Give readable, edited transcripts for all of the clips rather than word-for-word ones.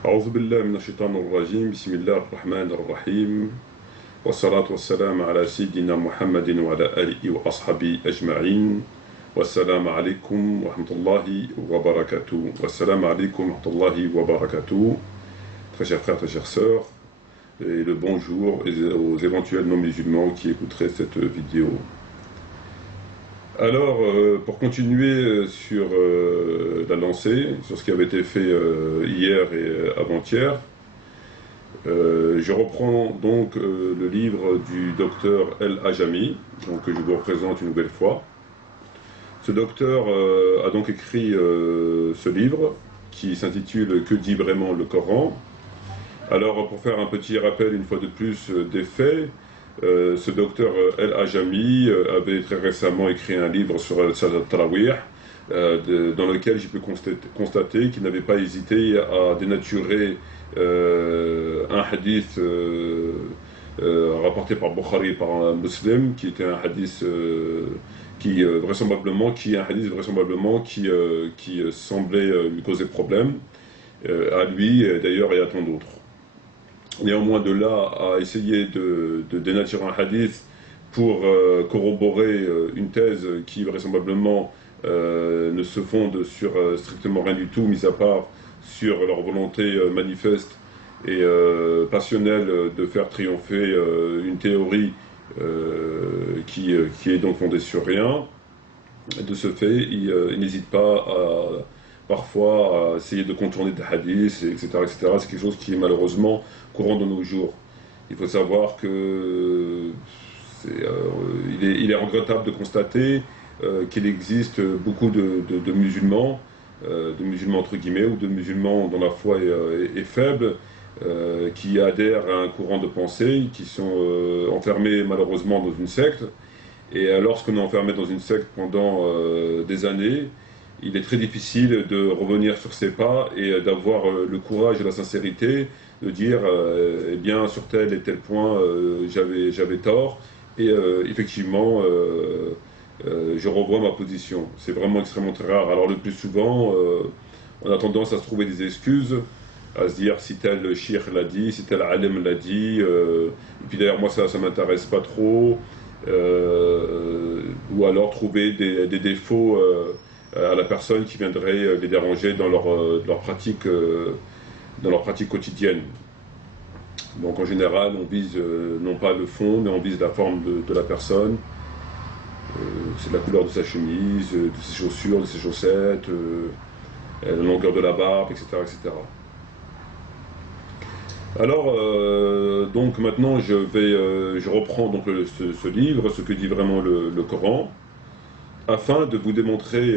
أعوذ بالله من الشيطان الرجيم بسم الله الرحمن الرحيم والصلاة والسلام على سيدنا محمد وعلى آله وأصحابه أجمعين والسلام عليكم ورحمة الله وبركاته والسلام عليكم ورحمة الله وبركاته. Très chers frères, très chères sœurs, et le bonjour aux éventuels non-musulmans qui écouteraient cette vidéo. Alors, pour continuer sur la lancée, sur ce qui avait été fait hier et avant-hier, je reprends donc le livre du docteur El Ajami, donc que je vous représente une nouvelle fois. Ce docteur a donc écrit ce livre qui s'intitule « Que dit vraiment le Coran ?» Alors, pour faire un petit rappel une fois de plus des faits, ce docteur El Ajami avait très récemment écrit un livre sur Salat Tarawih, dans lequel j'ai pu constater qu'il n'avait pas hésité à dénaturer un hadith rapporté par Bukhari et par un musulman, qui était un hadith qui semblait lui causer problème, à lui d'ailleurs et à tant d'autres. Néanmoins, de là à essayer de dénaturer un hadith pour corroborer une thèse qui vraisemblablement ne se fonde sur strictement rien du tout, mis à part sur leur volonté manifeste et passionnelle de faire triompher une théorie qui est donc fondée sur rien. De ce fait, il n'hésite pas à parfois à essayer de contourner des hadiths, etc. etc. C'est quelque chose qui est malheureusement courant de nos jours. Il faut savoir que il est regrettable de constater qu'il existe beaucoup de musulmans entre guillemets, ou de musulmans dont la foi est faible, qui adhèrent à un courant de pensée, qui sont enfermés malheureusement dans une secte. Et lorsqu'on est enfermé dans une secte pendant des années, il est très difficile de revenir sur ses pas et d'avoir le courage et la sincérité de dire eh bien sur tel et tel point j'avais tort et effectivement je revois ma position. C'est vraiment extrêmement très rare. Alors le plus souvent on a tendance à se trouver des excuses, à se dire si tel shir l'a dit, si tel alim l'a dit, et puis d'ailleurs moi ça m'intéresse pas trop, ou alors trouver des défauts à la personne qui viendrait les déranger dans leur pratique quotidienne. Donc en général, on vise non pas le fond, mais on vise la forme de la personne. C'est la couleur de sa chemise, de ses chaussures, de ses chaussettes, la longueur de la barbe, etc. etc. Alors, donc maintenant, je reprends donc ce livre, ce que dit vraiment le Coran, afin de vous démontrer,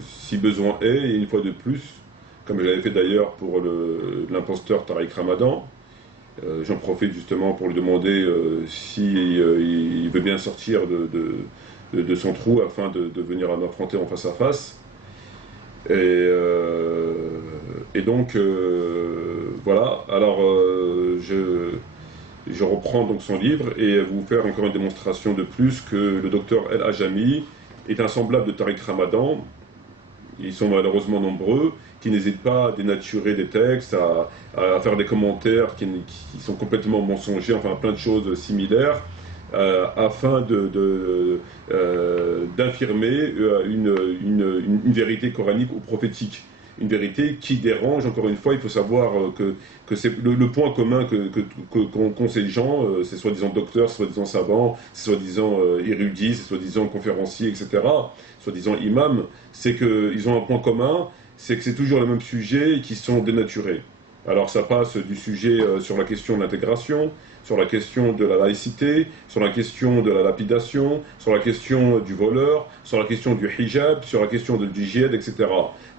si besoin est, et une fois de plus, comme je l'avais fait d'ailleurs pour l'imposteur Tariq Ramadan, j'en profite justement pour lui demander il veut bien sortir de son trou afin de venir m'affronter en face à face. Et donc, voilà, alors je reprends donc son livre et vous faire encore une démonstration de plus que le docteur El Ajami est un semblable de Tariq Ramadan. Ils sont malheureusement nombreux, qui n'hésitent pas à dénaturer des textes, à faire des commentaires qui sont complètement mensongers, enfin plein de choses similaires, afin d'affirmer une vérité coranique ou prophétique. Une vérité qui dérange, encore une fois, il faut savoir que c'est le point commun qu'ont ces gens, ces soi-disant docteurs, soi-disant savants, soi-disant érudits, soi-disant conférenciers, etc., soi-disant imams, c'est qu'ils ont un point commun, c'est que c'est toujours les mêmes sujets qui sont dénaturés. Alors ça passe du sujet sur la question de l'intégration, sur la question de la laïcité, sur la question de la lapidation, sur la question du voleur, sur la question du hijab, sur la question du djihad, etc.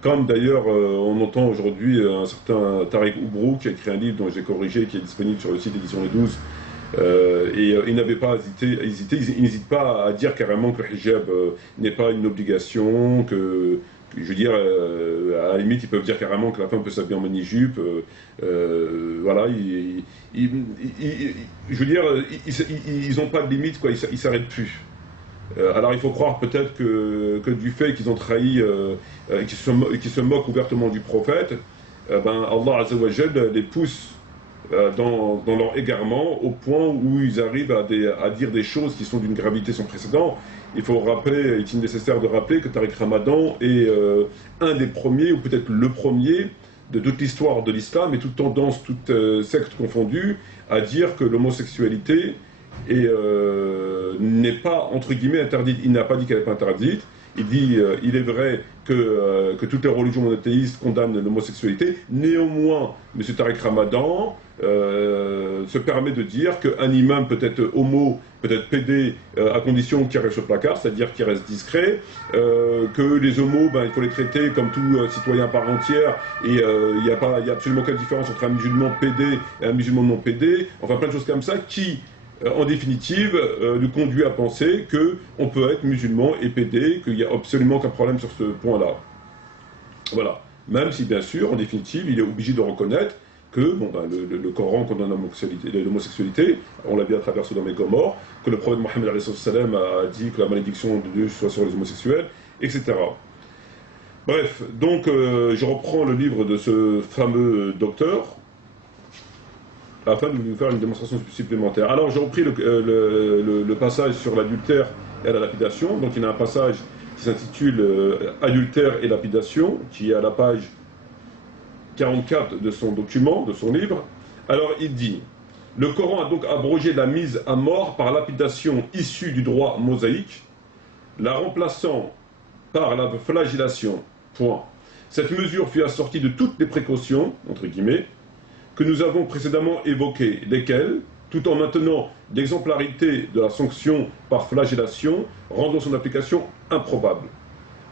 Comme d'ailleurs on entend aujourd'hui un certain Tariq Oubrou qui a écrit un livre dont j'ai corrigé, qui est disponible sur le site Édition Les 12, il n'avait pas hésité, il n'hésite pas à dire carrément que le hijab n'est pas une obligation, que je veux dire, à la limite, ils peuvent dire carrément que la femme peut s'habiller en mini-jupe. Voilà, je veux dire, ils n'ont pas de limite, quoi, ils s'arrêtent plus. Alors il faut croire peut-être que du fait qu'ils ont trahi, qu'ils se moquent ouvertement du prophète, ben, Allah Azza wa Jal les pousse dans leur égarement au point où ils arrivent à dire des choses qui sont d'une gravité sans précédent. Il faut rappeler, il est nécessaire de rappeler que Tariq Ramadan est un des premiers, ou peut-être le premier, de toute l'histoire de l'islam et toute tendance, toute secte confondue, à dire que l'homosexualité n'est pas, entre guillemets, interdite. Il n'a pas dit qu'elle n'est pas interdite. Il dit, il est vrai que toutes les religions monothéistes condamnent l'homosexualité. Néanmoins, M. Tariq Ramadan se permet de dire qu'un imam peut être homo, peut être pédé, à condition qu'il reste au placard, c'est-à-dire qu'il reste discret, que les homos, ben, il faut les traiter comme tout citoyen à part entière, et il n'y a absolument aucune différence entre un musulman pédé et un musulman non pédé, enfin plein de choses comme ça qui... en définitive, nous conduit à penser qu'on peut être musulman et pédé, qu'il n'y a absolument aucun problème sur ce point-là. Voilà. Même si, bien sûr, en définitive, il est obligé de reconnaître que bon, ben, le Coran condamne l'homosexualité, on l'a vu à travers Sodome et Gomorrhe, que le prophète Mohammed a dit que la malédiction de Dieu soit sur les homosexuels, etc. Bref, donc je reprends le livre de ce fameux docteur, afin de vous faire une démonstration supplémentaire. Alors j'ai repris le passage sur l'adultère et la lapidation. Donc il y a un passage qui s'intitule Adultère et lapidation, qui est à la page 44 de son document, de son livre. Alors il dit, le Coran a donc abrogé la mise à mort par lapidation issue du droit mosaïque, la remplaçant par la flagellation. Point. Cette mesure fut assortie de toutes les précautions, entre guillemets, que nous avons précédemment évoquées, lesquelles, tout en maintenant l'exemplarité de la sanction par flagellation, rendant son application improbable.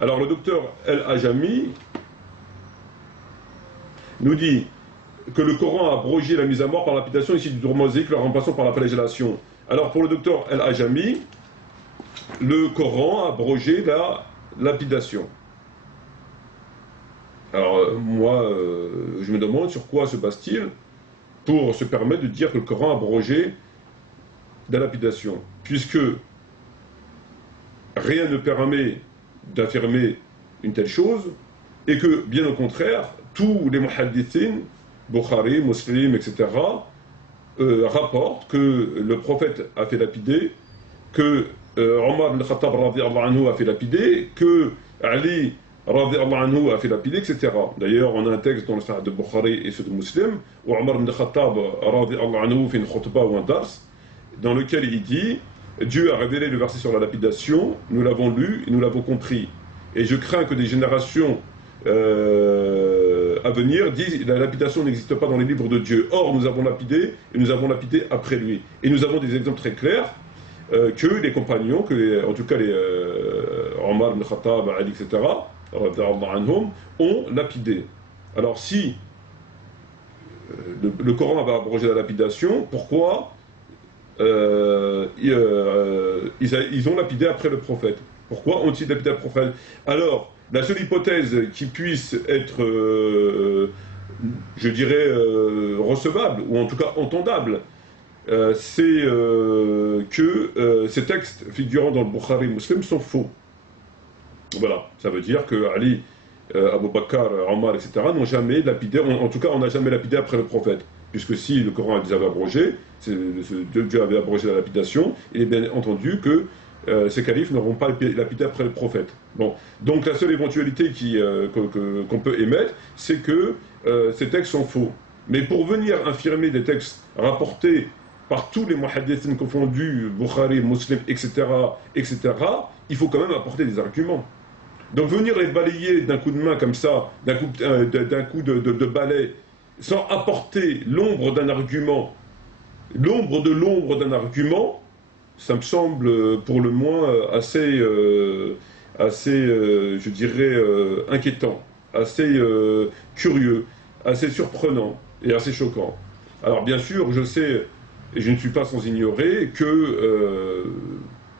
Alors le docteur El-Ajami nous dit que le Coran a abrogé la mise à mort par lapidation ici du droit mosaïque, la remplaçant par la flagellation. Alors pour le docteur El-Ajami, le Coran a abrogé la lapidation. Alors moi, je me demande sur quoi se base-t-il pour se permettre de dire que le Coran a abrogé la lapidation, puisque rien ne permet d'affirmer une telle chose, et que, bien au contraire, tous les muhaddithines, Bukhari, Muslim, etc., rapportent que le prophète a fait lapider, que Omar ibn Khattab a fait lapider, que Ali anhu a fait lapider, etc. D'ailleurs, on a un texte dans le Sahih de Bukhari et ceux de Muslim, où Omar ibn Khattab anhu fait une khutbah ou un dars, dans lequel il dit Dieu a révélé le verset sur la lapidation, nous l'avons lu et nous l'avons compris. Et je crains que des générations à venir disent la lapidation n'existe pas dans les livres de Dieu. Or, nous avons lapidé et nous avons lapidé après lui. Et nous avons des exemples très clairs que les compagnons, en tout cas les Omar ibn Khattab, Ali, etc., ont lapidé. Alors si le Coran avait abrogé la lapidation, pourquoi ils ont lapidé après le prophète? Pourquoi ont-ils lapidé le prophète? Alors, la seule hypothèse qui puisse être, je dirais, recevable, ou en tout cas entendable, c'est que ces textes figurant dans le Bukhari Muslim sont faux. Voilà, ça veut dire que Ali, Abu Bakr, Omar, etc. n'ont jamais lapidé, en tout cas on n'a jamais lapidé après le prophète, puisque si le Coran les avait abrogés, Dieu avait abrogé la lapidation, il est bien entendu que ces califes n'auront pas lapidé après le prophète. Bon. Donc la seule éventualité qu'on peut émettre, c'est que ces textes sont faux. Mais pour venir infirmer des textes rapportés par tous les muhaddithins confondus, Bukhari, Muslim, etc., etc., il faut quand même apporter des arguments. Donc venir les balayer d'un coup de main comme ça, d'un coup de balai, sans apporter l'ombre d'un argument, d'un argument, ça me semble pour le moins assez, je dirais, inquiétant, assez curieux, assez surprenant et assez choquant. Alors bien sûr, je sais, et je ne suis pas sans ignorer que,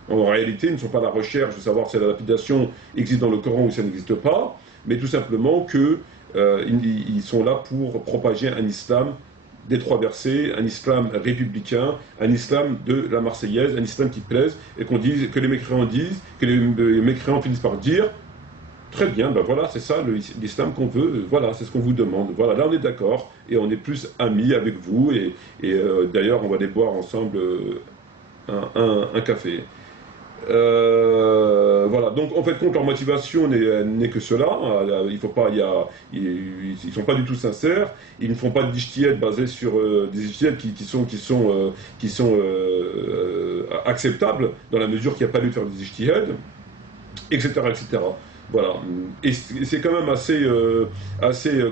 en réalité, ils ne sont pas à la recherche de savoir si la lapidation existe dans le Coran ou si ça n'existe pas, mais tout simplement qu'ils sont là pour propager un islam des trois versets, un islam républicain, un islam de la Marseillaise, un islam qui plaise, et que les mécréants disent, que les mécréants finissent par dire, Très bien, ben voilà, c'est ça l'islam qu'on veut, voilà, c'est ce qu'on vous demande. Voilà, là on est d'accord, et on est plus amis avec vous, d'ailleurs on va aller boire ensemble un café. Voilà, donc en fait, compte leur motivation n'est que cela. Il faut pas, ils sont pas du tout sincères. Ils ne font pas d'ijtihad basé sur des ijtihad qui sont acceptables dans la mesure qu'il n'y a pas lieu de faire des ijtihad, etc., etc. Voilà, et c'est quand même assez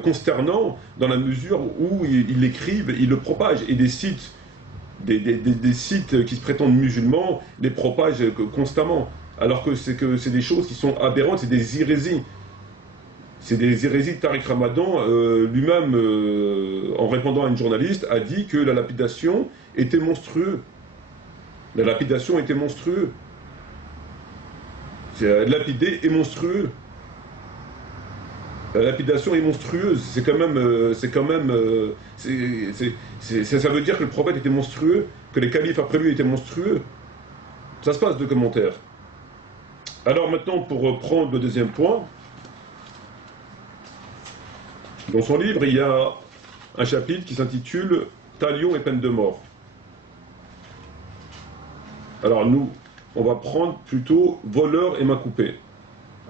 consternant dans la mesure où ils l'écrivent, ils le propagent, et des sites qui se prétendent musulmans les propagent constamment, alors que c'est des choses qui sont aberrantes, c'est des hérésies. C'est des hérésies. Tariq Ramadan, lui-même, en répondant à une journaliste, a dit que la lapidation était monstrueuse. La lapidation était monstrueuse. Lapider est monstrueux. La lapidation est monstrueuse. C'est quand même, ça veut dire que le prophète était monstrueux, que les califes après lui étaient monstrueux. Ça se passe de commentaires. Alors maintenant, pour prendre le deuxième point, dans son livre, il y a un chapitre qui s'intitule « Talion et peine de mort ». Alors nous, on va prendre plutôt « Voleur et main coupée ».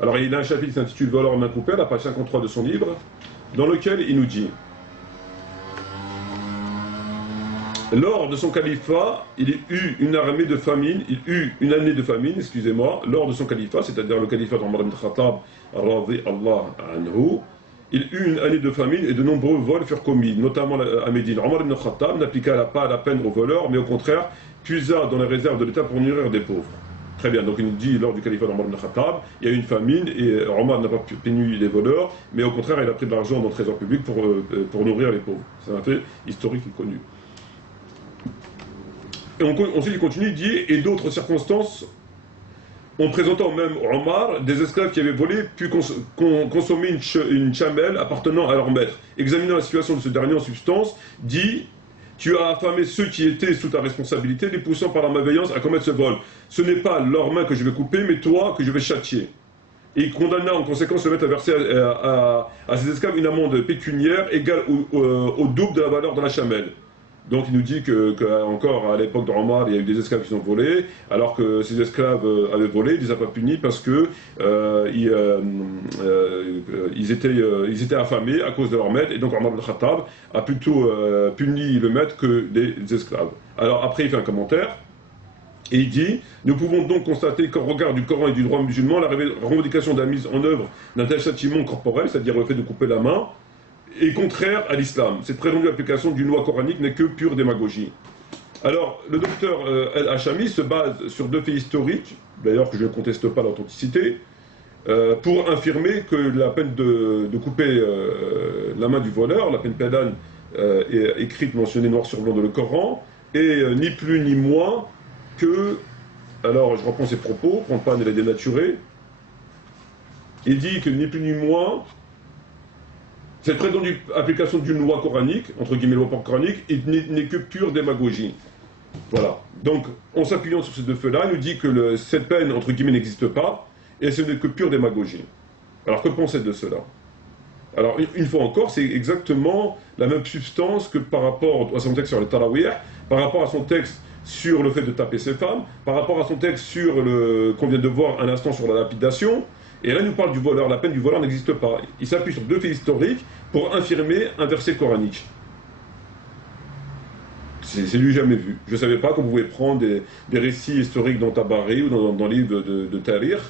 Alors il a un chapitre qui s'intitule « Voleur et main coupée », à la page 53 de son livre, dans lequel il nous dit: lors de son califat, il eut une année de famine, excusez-moi, lors de son califat, c'est-à-dire le califat d'Omar ibn Khattab, radiyallahu anhu, il eut une année de famine et de nombreux vols furent commis, notamment à Médine. Omar ibn Khattab n'appliqua pas la peine aux voleurs, mais au contraire, puisa dans les réserves de l'État pour nourrir des pauvres. Très bien, donc il nous dit, lors du califat d'Omar ibn Khattab, il y a eu une famine et Omar n'a pas puni les voleurs, mais au contraire, il a pris de l'argent dans le trésor public pour nourrir les pauvres. C'est un fait historique et connu. Et ensuite il continue, il dit, et d'autres circonstances ont présenté au même Omar des esclaves qui avaient volé puis consommé une chamelle appartenant à leur maître. Examinant la situation de ce dernier en substance, dit: tu as affamé ceux qui étaient sous ta responsabilité, les poussant par la malveillance à commettre ce vol. Ce n'est pas leurs mains que je vais couper, mais toi que je vais châtier. Et il condamna en conséquence le maître à verser à ses esclaves une amende pécuniaire égale au double de la valeur de la chamelle. Donc il nous dit encore à l'époque d'Omar, il y a eu des esclaves qui ont volé, alors que ces esclaves avaient volé, il ne les a pas punis parce que ils étaient affamés à cause de leur maître, et donc Omar ibn Khattab a plutôt puni le maître que les esclaves. Alors après il fait un commentaire, et il dit: nous pouvons donc constater qu'au regard du Coran et du droit musulman, la revendication de la mise en œuvre d'un tel châtiment corporel, c'est-à-dire le fait de couper la main, est contraire à l'islam. Cette prétendue application d'une loi coranique n'est que pure démagogie. Alors, le docteur El-Hachami se base sur deux faits historiques, d'ailleurs que je ne conteste pas l'authenticité, pour affirmer que la peine de couper la main du voleur, la peine pénale est écrite, mentionnée noir sur blanc dans le Coran, est ni plus ni moins que... Alors, je reprends ses propos, pour ne pas les dénaturer. Il dit que ni plus ni moins... cette prétendue application d'une loi coranique, entre guillemets loi coranique, n'est que pure démagogie. Voilà. Donc, en s'appuyant sur ces deux faits-là, il nous dit que cette peine, entre guillemets, n'existe pas, et ce n'est que pure démagogie. Alors, que pensez de cela? Alors, une fois encore, c'est exactement la même substance que par rapport à son texte sur les tarawih, par rapport à son texte sur le fait de taper ses femmes, par rapport à son texte sur qu'on vient de voir un instant sur la lapidation. Et là, il nous parle du voleur. La peine du voleur n'existe pas. Il s'appuie sur deux faits historiques pour infirmer un verset coranique. C'est lui jamais vu. Je ne savais pas qu'on pouvait prendre des récits historiques dans Tabari ou dans les livres de Tariq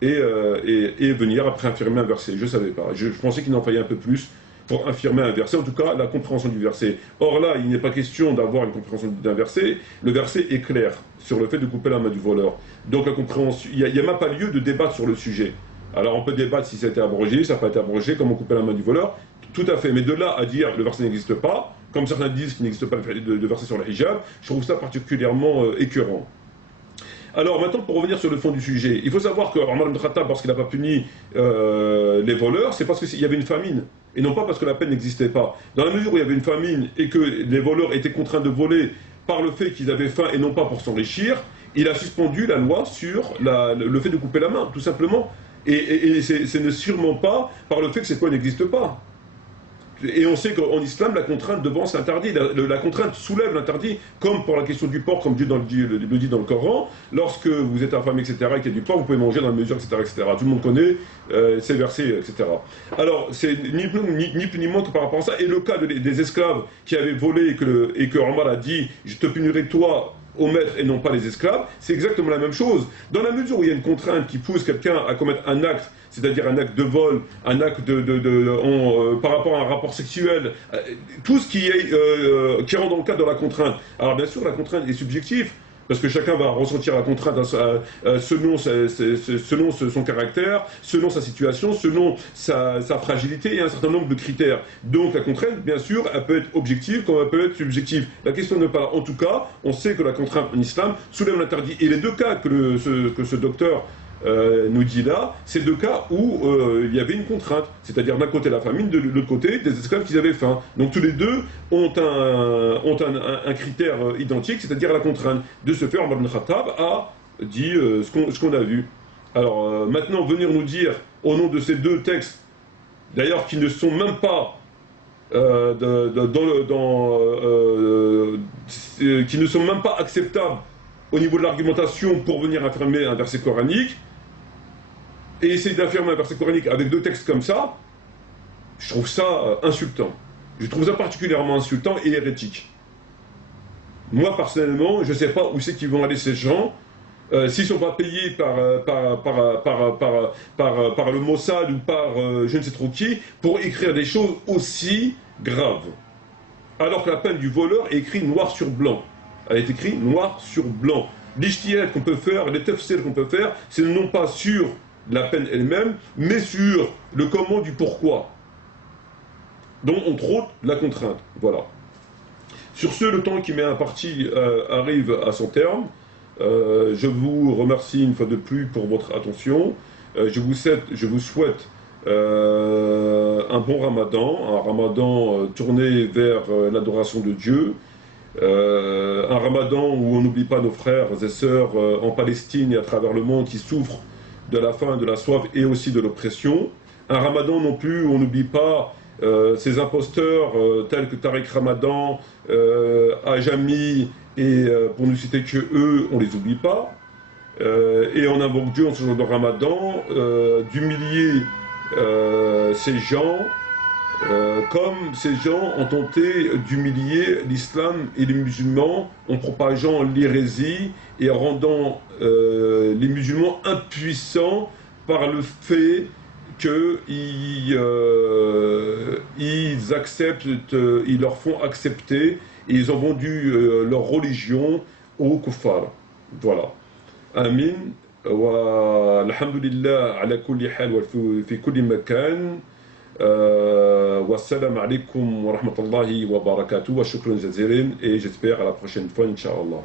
et venir après infirmer un verset. Je ne savais pas. Je pensais qu'il en fallait un peu plus pour infirmer un verset, en tout cas la compréhension du verset. Or là, il n'est pas question d'avoir une compréhension d'un verset. Le verset est clair sur le fait de couper la main du voleur. Donc la compréhension, il n'y a même pas lieu de débattre sur le sujet. Alors on peut débattre si ça a été abrogé, ça n'a pas été abrogé, comment couper la main du voleur, tout à fait. Mais de là à dire le verset n'existe pas, comme certains disent qu'il n'existe pas de verset sur le hijab, je trouve ça particulièrement écœurant. Alors maintenant, pour revenir sur le fond du sujet, il faut savoir que Omar ibn Khattab, parce qu'il n'a pas puni les voleurs, c'est parce qu'il y avait une famine, et non pas parce que la peine n'existait pas. Dans la mesure où il y avait une famine et que les voleurs étaient contraints de voler par le fait qu'ils avaient faim et non pas pour s'enrichir, il a suspendu la loi sur le fait de couper la main, tout simplement. Et ce n'est sûrement pas par le fait que ces points n'existent pas. Et on sait qu'en islam, la contrainte devant s'interdit. La contrainte soulève l'interdit, comme pour la question du porc, comme Dieu le dit dans le Coran. Lorsque vous êtes affamé, etc., et qu'il y a du porc, vous pouvez manger dans la mesure, etc., etc. Tout le monde connaît ces versets, etc. Alors, c'est ni plus ni moins que par rapport à ça. Et le cas des esclaves qui avaient volé et que Omar a dit « Je te punirai toi », au maître et non pas les esclaves, c'est exactement la même chose. Dans la mesure où il y a une contrainte qui pousse quelqu'un à commettre un acte, c'est-à-dire un acte de vol, un acte par rapport à un rapport sexuel, tout ce qui rentre dans le cadre de la contrainte. Alors bien sûr, la contrainte est subjective, parce que chacun va ressentir la contrainte selon son caractère, selon sa situation, selon sa fragilité et un certain nombre de critères. Donc la contrainte, bien sûr, elle peut être objective comme elle peut être subjective. La question n'est pas là. En tout cas, on sait que la contrainte en islam soulève l'interdit. Et les deux cas que ce docteur nous dit là, c'est deux cas où il y avait une contrainte, c'est-à-dire d'un côté la famine, de l'autre côté des esclaves qui avaient faim. Donc tous les deux ont un critère identique, c'est-à-dire la contrainte. De ce fait, Omar ibn Khattab a dit ce qu'on a vu. Alors maintenant, venir nous dire, au nom de ces deux textes, d'ailleurs qui ne sont même pas qui ne sont même pas acceptables au niveau de l'argumentation pour venir affirmer un verset coranique, et essayer d'affirmer un verset coranique avec deux textes comme ça, je trouve ça insultant. Je trouve ça particulièrement insultant et hérétique. Moi, personnellement, je ne sais pas où c'est qu'ils vont aller ces gens, s'ils ne sont pas payés par le Mossad ou par je ne sais trop qui, pour écrire des choses aussi graves. Alors que la peine du voleur est écrite noir sur blanc. Elle est écrite noir sur blanc. L'ijtihad qu'on peut faire, les tafsir qu'on peut faire, c'est non pas sur la peine elle-même, mais sur le comment du pourquoi. Donc, entre autres, la contrainte. Voilà. Sur ce, le temps qui m'est imparti arrive à son terme. Je vous remercie une fois de plus pour votre attention. Je vous souhaite un bon ramadan, un ramadan tourné vers l'adoration de Dieu. Un ramadan où on n'oublie pas nos frères et sœurs en Palestine et à travers le monde qui souffrent de la faim, de la soif et aussi de l'oppression. Un ramadan non plus où on n'oublie pas ces imposteurs tels que Tariq Ramadan, Ajami et pour ne citer que eux, on les oublie pas. Et on invoque Dieu en ce jour de ramadan d'humilier ces gens comme ces gens ont tenté d'humilier l'islam et les musulmans en propageant l'hérésie et en rendant les musulmans impuissants par le fait qu'ils acceptent, ils leur font accepter et ils ont vendu leur religion aux kuffars. Voilà. Amin. Walhamdulillah ala kulli hal wa fi kulli makan. Wassalamu alaikum wa rahmatullahi wa barakatuh wa shukran jazirin et j'espère à la prochaine fois, Inch'Allah.